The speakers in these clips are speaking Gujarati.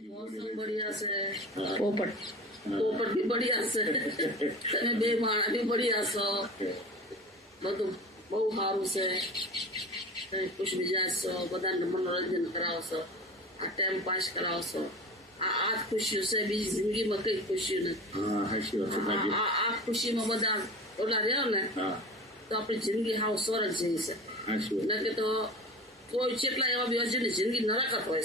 मौसम बढ़िया से पोपट पोपट भी बढ़िया से તમે બે માણસ બી बढ़िया છો બધું બહુ સારું છે તમે ખુશ મિજાજ છો બધાને મનોરંજન કરાવો છો આ ટાઈમ પાસ કરાવો છો આ ખુશીઓ છે બીજી જિંદગીમાં કઈ ખુશીઓ નથી આ ખુશીમાં બધા ઓલા રહ્યો ને તો આપણી જિંદગી હાવ સ્વર્ગ જેવી છે ન કે તો કોઈ કેટલા એવા બી હશે ને જિંદગી નરક જ હોય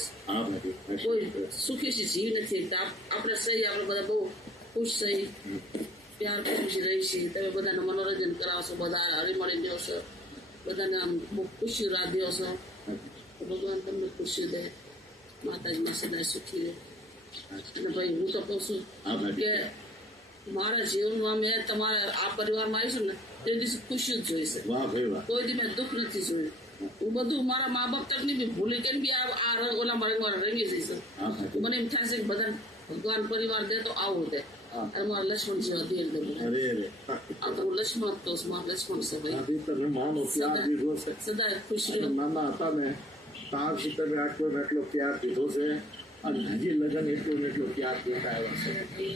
છે કોઈ સુખી જીવ નથી આપણે સહી આપણે બધા બહુ ખુશ થઈ પ્યાર ખુશી રહી છે તમે બધાને મનોરંજન કરાવશો બધા હળીમળી દો છો બધાને આમ બહુ ખુશી રાહ દો છો ભગવાન તમને ખુશી દે માતાજી માં સદાય સુખી રહે અને ભાઈ હું તો કહું છું કે મારા જીવનમાં મેં તમારા આ પરિવારમાં આવીશું ને તે દિવસે ખુશી જ જોઈ છે કોઈ દી મેં દુઃખ નથી જોયું હું બધું મારા મા બાપ તક ની બી ભૂલી કે બી આ ઓલા રંગમાં રંગી જઈશ મને એમ થાય છે કે બધા ભગવાન પરિવાર દે તો આવું દે અને મારા લક્ષ્મણ જેવા દેર દે આ તો હું લક્ષ્મણ તો મારા લક્ષ્મણ છે ભાઈ સદાય ખુશ રહ્યો નાના હતા ને તાર તમે એટલો પ્યાર દીધો છે અને હજી લગન એટલો પ્યાર દેતા આવ્યા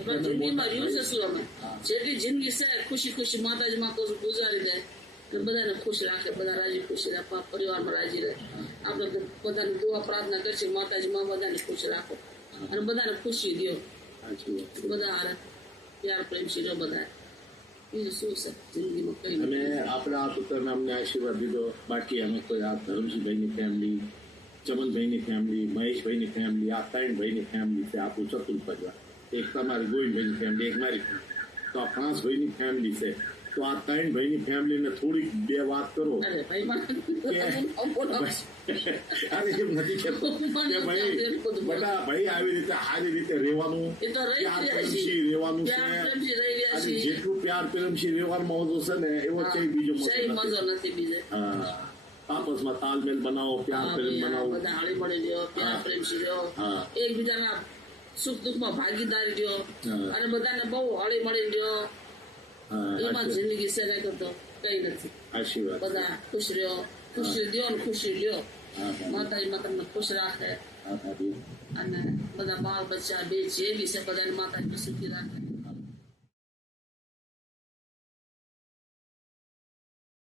છે જિંદગીમાં રહ્યું છે શું અમે જેટલી જિંદગી છે ખુશી ખુશી માતાજી માં ગુજારી દે બધાને ખુશ રાખે બધા રાજી ખુશી રાખે પરિવારમાં રાજી રહે આપણે બધાને દુઆ પ્રાર્થના કરશે માતાજી માં બધાને ખુશ રાખો અને બધાને ખુશી દો બધા હારે પ્યાર પ્રેમ શીરો બધા બીજું શું છે જિંદગીમાં કઈ અને આપણા આ પુત્રને અમને આશીર્વાદ દીધો બાકી અમે કોઈ આ ધરમસિંહભાઈની ફેમિલી ચમનભાઈની ફેમિલી મહેશભાઈની ફેમિલી આ ત્રણભાઈની ફેમિલી છે આપણું ચતુર પરિવાર એક તમારી ગોવિંદભાઈની ફેમિલી એક મારી તો આ 5 ભાઈની ફેમિલી છે તો આ 3 ભાઈની ફેમિલીને થોડીક બે વાત કરો અરે ભાઈ અરે એમ નથી કહેતો કે ભાઈ બધા ભાઈ આવી રીતે સારી રીતે રહેવાનું પ્યાર પ્રેમથી રહેવાનું છે અને જેટલું પ્યાર પ્રેમથી રહેવામાં આવતું છે ને એવો કઈ બીજો મજો નથી બીજે આપસમાં તાલમેલ બનાવો પ્યાર પ્રેમ બનાવો બધા હળી મળી રહ્યો પ્યાર પ્રેમથી રહ્યો એકબીજાના સુખ દુઃખમાં ભાગીદારી રહ્યો અને બધાને બહુ હળી મળી રહ્યો એમાં જિંદગી છે નહીં કરતો કઈ નથી આશીર્વાદ બધા ખુશ રહ્યો ખુશી દો ને ખુશી લ્યો માતાજી માં તમને ખુશ રાખે અને બધા બાળ બચ્ચા બે જે બી છે બધાને માતાજી સુખી રાખે